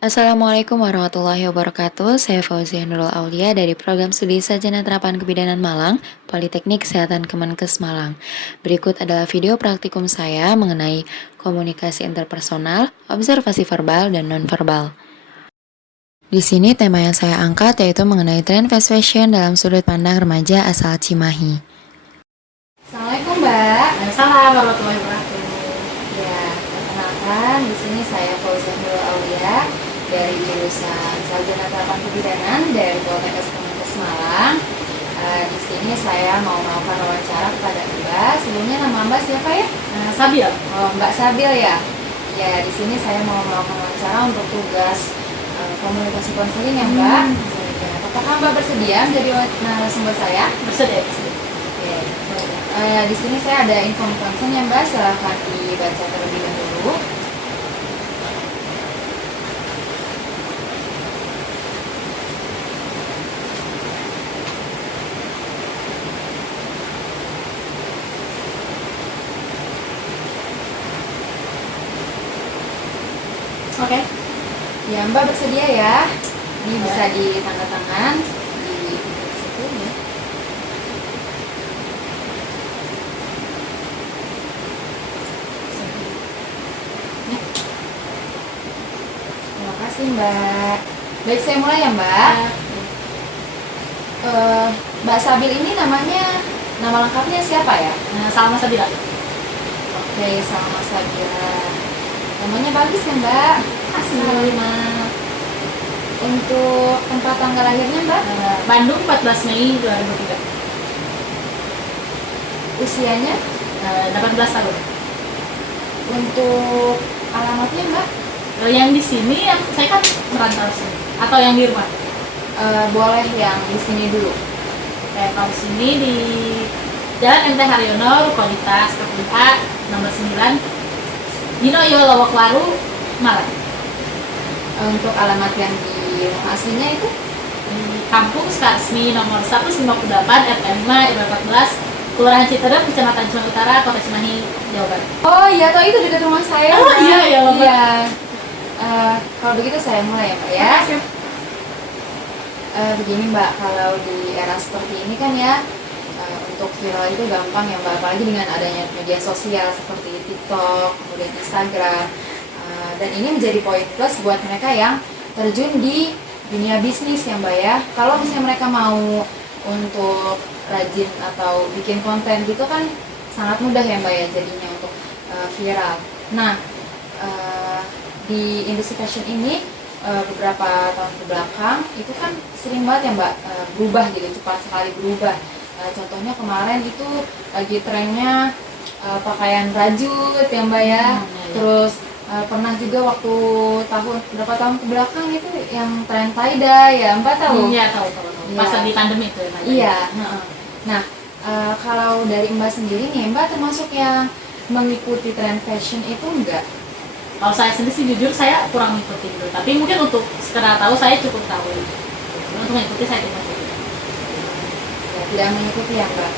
Assalamualaikum warahmatullahi wabarakatuh. Saya Fauzia Nurul Aulia dari Program Studi Sarjana Terapan Kebidanan Malang, Politeknik Kesehatan Kemenkes Malang. Berikut adalah video praktikum saya mengenai komunikasi interpersonal, observasi verbal, dan nonverbal. Di sini tema yang saya angkat yaitu mengenai tren fast fashion dalam sudut pandang remaja asal Cimahi. Assalamualaikum Mbak. Waalaikumsalam warahmatullahi wabarakatuh. Ya, perkenalkan di sini saya Fauzia Nurul Aulia dari jurusan Sarjana Terapan Kebidanan dari Politeknik Kemenkes Malang. Di sini saya mau melakukan wawancara kepada Mbak. Sebelumnya nama Mbak siapa ya? Sabil. Oh, Mbak Sabil ya. Ya, di sini saya mau melakukan wawancara untuk tugas komunikasi konseling ya Mbak. Ya, apakah Mbak bersedia menjadi narasumber saya? Bersedia. Oke. Di sini saya ada info konsen ya Mbak. Silahkan dibaca terlebih dahulu. Oke. Ya, Mbak bersedia ya. Ini bisa ditanda tangan di situ ya. Terima kasih Mbak. Baik, saya mulai ya Mbak. Mbak Sabil ini nama lengkapnya siapa ya? Salma Sabila. Oke, Salma Sabila. Namanya bagus ya Mbak. Salma. Untuk tempat tanggal lahirnya Mbak? Bandung 14 Mei 2003. Usianya? 18 tahun. Untuk alamatnya Mbak? Yang di sini saya kan merantau sini atau yang di rumah. Boleh yang di sini dulu. Kalau di sini di Jalan MT Haryono, Rukoditas, KPA nomor 9, Dino Yo Lowoklaru, Malang. Untuk alamat yang di rumah aslinya itu? Di Kampung Skarsmi nomor 158 RT 5 RW 14, Kelurahan Citerep, Kecamatan Cimahi Utara, Kota Cimahi, Jawa Barat. Oh iya, toh itu dekat rumah saya. Oh, Mbak. iya, Mbak. Iya. Kalau begitu saya mulai ya Mbak ya. Begini Mbak, kalau di era seperti ini kan ya, untuk viral itu gampang ya Mbak, apalagi dengan adanya media sosial seperti TikTok, kemudian Instagram, dan ini menjadi poin plus buat mereka yang terjun di dunia bisnis ya Mbak ya. Kalau misalnya mereka mau untuk rajin atau bikin konten gitu kan sangat mudah ya Mbak ya jadinya untuk viral. Nah, di industri fashion ini beberapa tahun ke belakang itu kan sering banget ya Mbak berubah gitu, cepat sekali berubah. Contohnya kemarin itu lagi trennya pakaian rajut ya Mbak ya. Terus pernah juga waktu berapa tahun ke belakang itu yang tren tie-dye ya Mbak tahu? Iya, tahu. Iya. Pas di pandemi itu ya. Iya. Nah, kalau dari Mbak sendiri nih Mbak termasuk yang mengikuti tren fashion itu enggak? Kalau saya sendiri sih jujur saya kurang mengikuti gitu. Tapi mungkin untuk sekedar tahu saya cukup tahu. Untuk mengikuti saya tidak mengikuti. Ya, tidak mengikuti ya Mbak.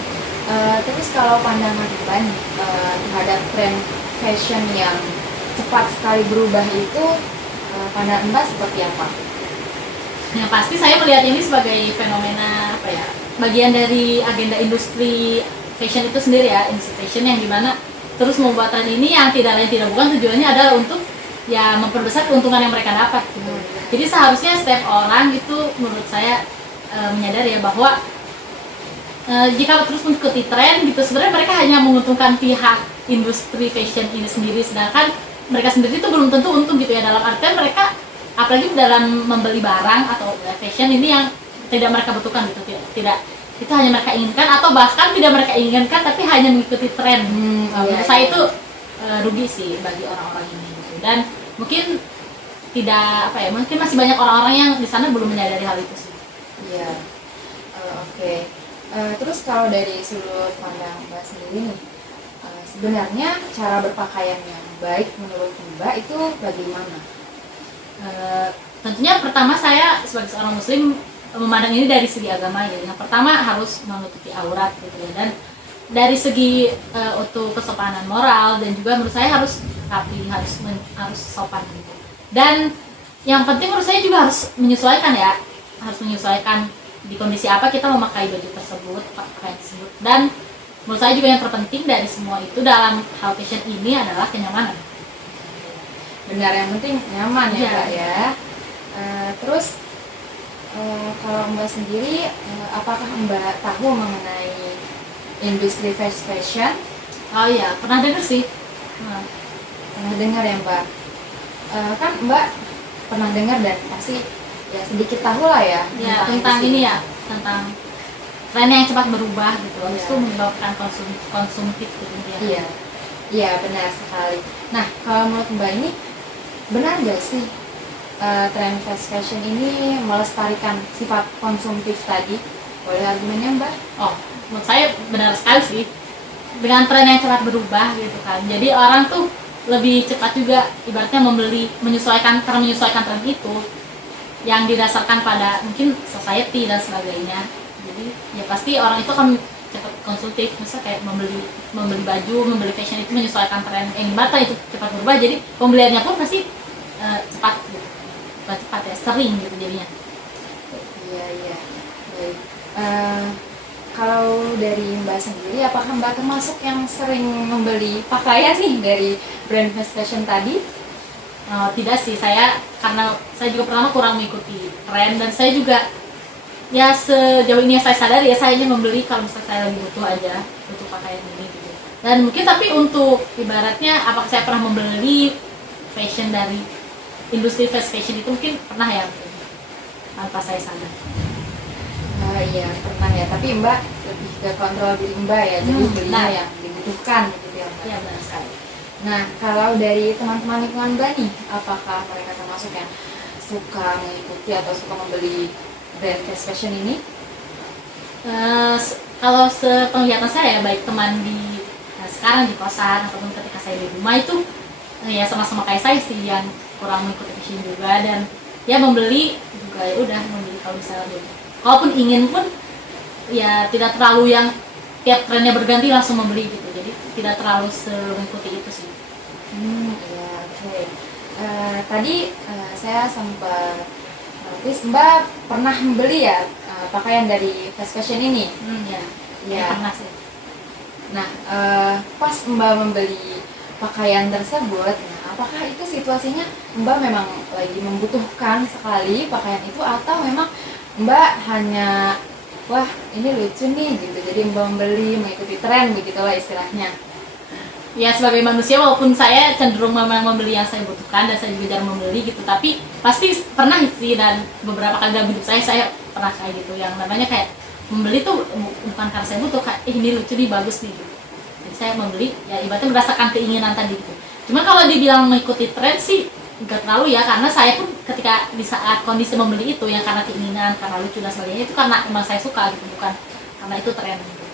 Terus kalau pandangan Mbak nih terhadap tren fashion yang cepat sekali berubah itu, pandangan Mbak seperti apa? Yang pasti saya melihat ini sebagai fenomena apa ya? Bagian dari agenda industri fashion itu sendiri ya, industri fashion yang dimana terus membuat tren ini yang tidak lain tidak bukan tujuannya adalah untuk ya memperbesar keuntungan yang mereka dapat gitu. Jadi seharusnya setiap orang itu menurut saya menyadari ya bahwa jika terus mengikuti tren gitu sebenarnya mereka hanya menguntungkan pihak industri fashion ini sendiri, sedangkan mereka sendiri itu belum tentu untung gitu ya, dalam artian mereka apalagi dalam membeli barang atau fashion ini yang tidak mereka butuhkan gitu, tidak itu hanya mereka inginkan atau bahkan tidak mereka inginkan tapi hanya mengikuti tren. Menurut saya itu rugi sih bagi orang-orang ini gitu. Dan mungkin tidak apa ya, mungkin masih banyak orang-orang yang di sana belum menyadari hal itu sih. Iya. Oke. Terus kalau dari sudut pandang Mbak sendiri nih, sebenarnya cara berpakaian yang baik menurut Mbak itu bagaimana? Tentunya pertama saya sebagai seorang muslim memandang ini dari segi agama ya. Yang pertama harus menutupi aurat gitu ya, dan dari segi untuk kesopanan moral dan juga menurut saya harus rapi, harus sopan gitu. Dan Yang penting menurut saya juga harus menyesuaikan ya, harus menyesuaikan di kondisi apa kita memakai baju tersebut, pakaian tersebut. Dan menurut saya juga yang terpenting dari semua itu dalam hal fashion ini adalah kenyamanan. Benar, yang penting nyaman ya Iya. Mbak ya. Terus kalau Mbak sendiri, apakah Mbak tahu mengenai industri fast fashion? Oh iya, pernah dengar sih. Nah, Pernah dengar ya Mbak? Kan Mbak pernah dengar dan pasti ya sedikit tahu lah ya ya tentang industri. ini ya, tentang tren yang cepat berubah gitu. Habis Iya. itu menyebabkan konsumtif gitu ya. Iya, iya benar sekali. Nah, kalau menurut Mbak ini benar nggak sih tren fast fashion ini melestarikan sifat konsumtif tadi? Boleh argumennya Mbak? Oh, menurut saya benar sekali sih. Dengan tren yang cepat berubah gitu kan. Jadi orang tuh lebih cepat juga ibaratnya menyesuaikan karena menyesuaikan tren itu yang didasarkan pada mungkin society dan sebagainya. Jadi ya pasti orang itu akan cepat konsumtif, misalnya kayak membeli baju, membeli fashion itu menyesuaikan tren yang dibata itu cepat berubah. Jadi pembeliannya pun pasti cepat gitu. Bukan cepat ya, sering gitu jadinya. Iya, iya. Baik. Kalau dari Mbak sendiri, apakah Mbak termasuk yang sering membeli pakaian nih dari brand fast fashion tadi? Tidak sih, saya karena saya juga pertama kurang mengikuti tren dan saya juga ya sejauh ini yang saya sadari ya saya hanya membeli kalau misalnya saya lagi butuh aja, butuh pakaian ini gitu. Dan mungkin tapi untuk ibaratnya apakah saya pernah membeli fashion dari industri fast fashion itu mungkin pernah ya, tanpa saya sadar. Iya, pernah ya. Tapi Mbak lebih ke kontrol diri Mbak ya, jadi belinya Nah. yang dibutuhkan gitu ya Mbak. Iya benar sekali. Nah, kalau dari teman-teman lingkungan Mbak nih, apakah mereka termasuk yang suka mengikuti atau suka membeli brand fast fashion ini? Kalau sepenglihatan saya baik teman di sekarang di kosan ataupun ketika saya di rumah itu ya sama-sama kayak saya sih yang kurang mengikuti fashion juga dan ya membeli juga ya udah membeli kalau misalnya beli. Kalaupun ingin pun ya tidak terlalu yang tiap trennya berganti langsung membeli gitu. Jadi tidak terlalu mengikuti itu sih. Iya, oke. Tadi saya sempat notice Mbak pernah membeli ya pakaian dari fast fashion ini. Ya. Iya. Ya, pernah sih. Nah, pas Mbak membeli pakaian tersebut, nah, apakah itu situasinya Mbak memang lagi membutuhkan sekali pakaian itu atau memang Mbak hanya wah ini lucu nih gitu, jadi Mbak membeli mengikuti tren begitulah istilahnya. Ya sebagai manusia walaupun saya cenderung memang membeli yang saya butuhkan dan saya juga jarang membeli gitu, tapi pasti pernah sih dan beberapa kali dalam hidup saya pernah kayak gitu yang namanya kayak membeli tuh bukan karena saya butuh kayak ini lucu nih bagus nih gitu. Jadi saya membeli ya ibaratnya berdasarkan keinginan tadi gitu. Cuman kalau dibilang mengikuti tren sih enggak terlalu ya, karena saya pun ketika di saat kondisi membeli itu yang karena keinginan, karena lucu dan sebagainya itu karena emang saya suka gitu, bukan karena itu tren gitu.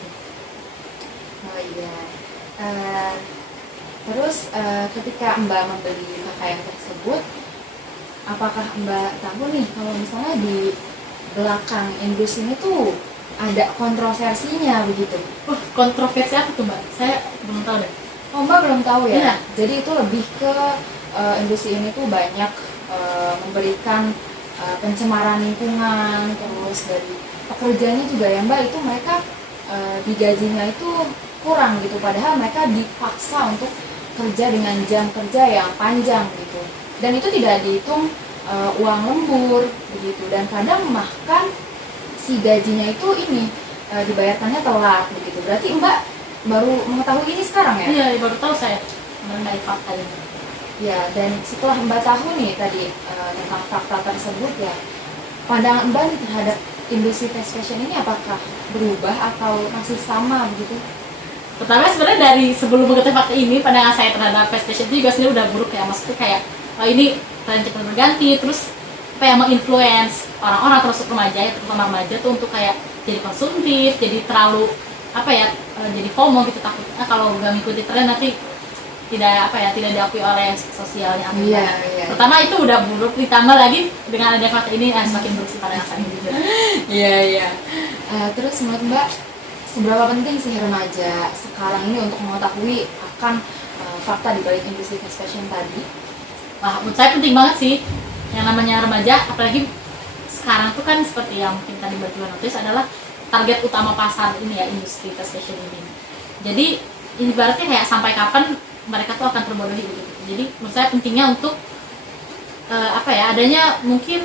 Oh iya. Terus ketika Mbak membeli pakaian tersebut, apakah Mbak tahu nih kalau misalnya di belakang industri ini tuh ada kontroversinya begitu? Wah, kontroversi apa tuh Mbak? Saya belum tahu deh. Oh Mbak belum tahu ya? Iya. Jadi itu lebih ke industri ini tuh banyak memberikan pencemaran lingkungan, terus dari pekerjanya juga ya Mbak itu mereka digajinya itu kurang gitu, padahal mereka dipaksa untuk kerja dengan jam kerja yang panjang gitu, dan itu tidak dihitung uang lembur begitu, dan kadang bahkan si gajinya itu ini dibayarkannya telat begitu. Berarti Mbak baru mengetahui ini sekarang ya? Iya, baru tahu saya mengenai fakta ini. Ya, dan setelah Mbak tahu nih tadi tentang fakta tersebut ya, pandangan Mbak nih terhadap industri fast fashion ini apakah berubah atau masih sama begitu? Pertama sebenarnya dari sebelum mengetahui fakta ini, pandangan saya terhadap fast fashion itu juga sebenarnya udah buruk ya. Maksudnya kayak oh ini tren cepat berganti, terus apa yang menginfluence orang-orang termasuk remaja ya, terutama remaja tuh untuk kayak jadi konsumtif, jadi terlalu apa ya, jadi FOMO gitu, takutnya kalau nggak mengikuti tren nanti tidak apa ya, tidak diakui oleh sosialnya apa. Iya, iya. Pertama itu udah buruk, ditambah lagi dengan adanya fakta ini semakin buruk sih pandangan saya juga. Iya, iya. Terus menurut Mbak, seberapa penting sih remaja sekarang ini untuk mengetahui akan fakta di balik industri fast fashion tadi? Wah, menurut saya penting banget sih. yang namanya remaja, apalagi sekarang tuh kan seperti yang mungkin tadi Mbak Juan notice adalah target utama pasar ini ya, industri fast fashion ini. Jadi ibaratnya kayak sampai kapan mereka tuh akan terbodohi gitu. Jadi menurut saya pentingnya untuk adanya mungkin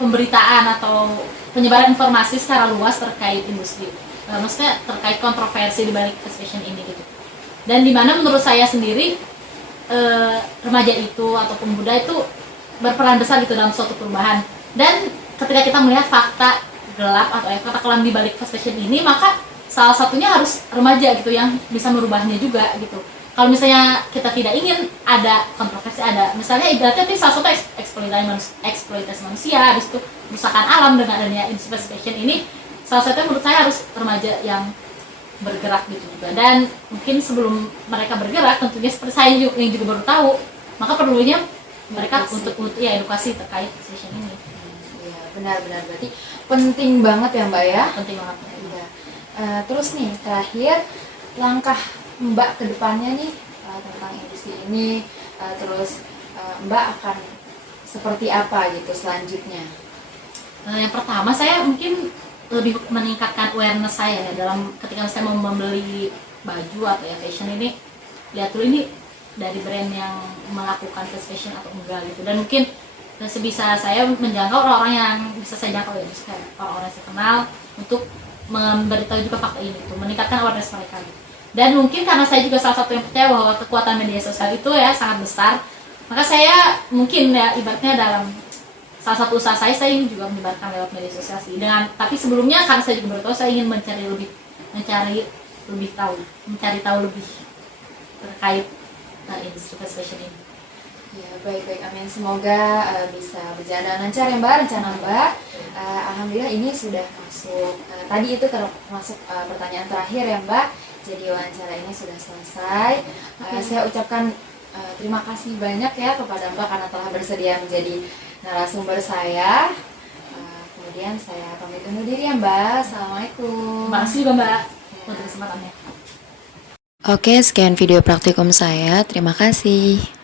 pemberitaan atau penyebaran informasi secara luas terkait industri, maksudnya terkait kontroversi di balik fast fashion ini gitu. Dan dimana menurut saya sendiri remaja itu atau pemuda itu berperan besar gitu dalam suatu perubahan. Dan ketika kita melihat fakta gelap atau fakta kelam di balik fast fashion ini, maka salah satunya harus remaja gitu yang bisa merubahnya juga gitu. Kalau misalnya kita tidak ingin ada kontroversi, ada misalnya ibaratnya ini salah satu eksploitasi manusia, habis itu kerusakan alam dengan adanya industri fast fashion ini, salah satunya menurut saya harus remaja yang bergerak gitu juga. Dan mungkin sebelum mereka bergerak, tentunya seperti saya yang juga baru tahu, maka perlunya mereka untuk edukasi terkait fast fashion ini. Iya, benar-benar, berarti penting banget ya Mbak ya. Penting banget. Iya. Terus nih terakhir, langkah Mbak ke depannya nih tentang industri ini, terus Mbak akan seperti apa gitu selanjutnya? Yang pertama saya mungkin lebih meningkatkan awareness saya ya, dalam ketika saya mau membeli baju atau ya fashion ini, lihat dulu ini dari brand yang melakukan fast fashion atau enggak gitu. Dan mungkin sebisa saya menjangkau orang-orang yang bisa saya jangkau ya, misalnya orang-orang yang saya kenal, untuk memberitahu juga fakta ini gitu, meningkatkan awareness mereka gitu. Dan mungkin karena saya juga salah satu yang percaya bahwa kekuatan media sosial itu ya sangat besar, maka saya mungkin ya ibaratnya dalam salah satu usaha saya ingin juga menyebarkan lewat media sosial sih. Tapi sebelumnya karena saya juga baru tahu, saya ingin mencari tahu lebih terkait industri fast fashion ini. Ya, baik-baik, amin. Semoga bisa berjalan lancar ya Mbak, rencana Mbak. Alhamdulillah ini sudah masuk, tadi itu termasuk pertanyaan terakhir ya Mbak. Jadi wawancara ini sudah selesai. Saya ucapkan terima kasih banyak ya kepada Mbak karena telah bersedia menjadi narasumber saya. Kemudian saya pamit undur diri ya Mbak. Assalamualaikum. Terima kasih Mbak untuk kesempatannya. Oke, sekian video praktikum saya. Terima kasih.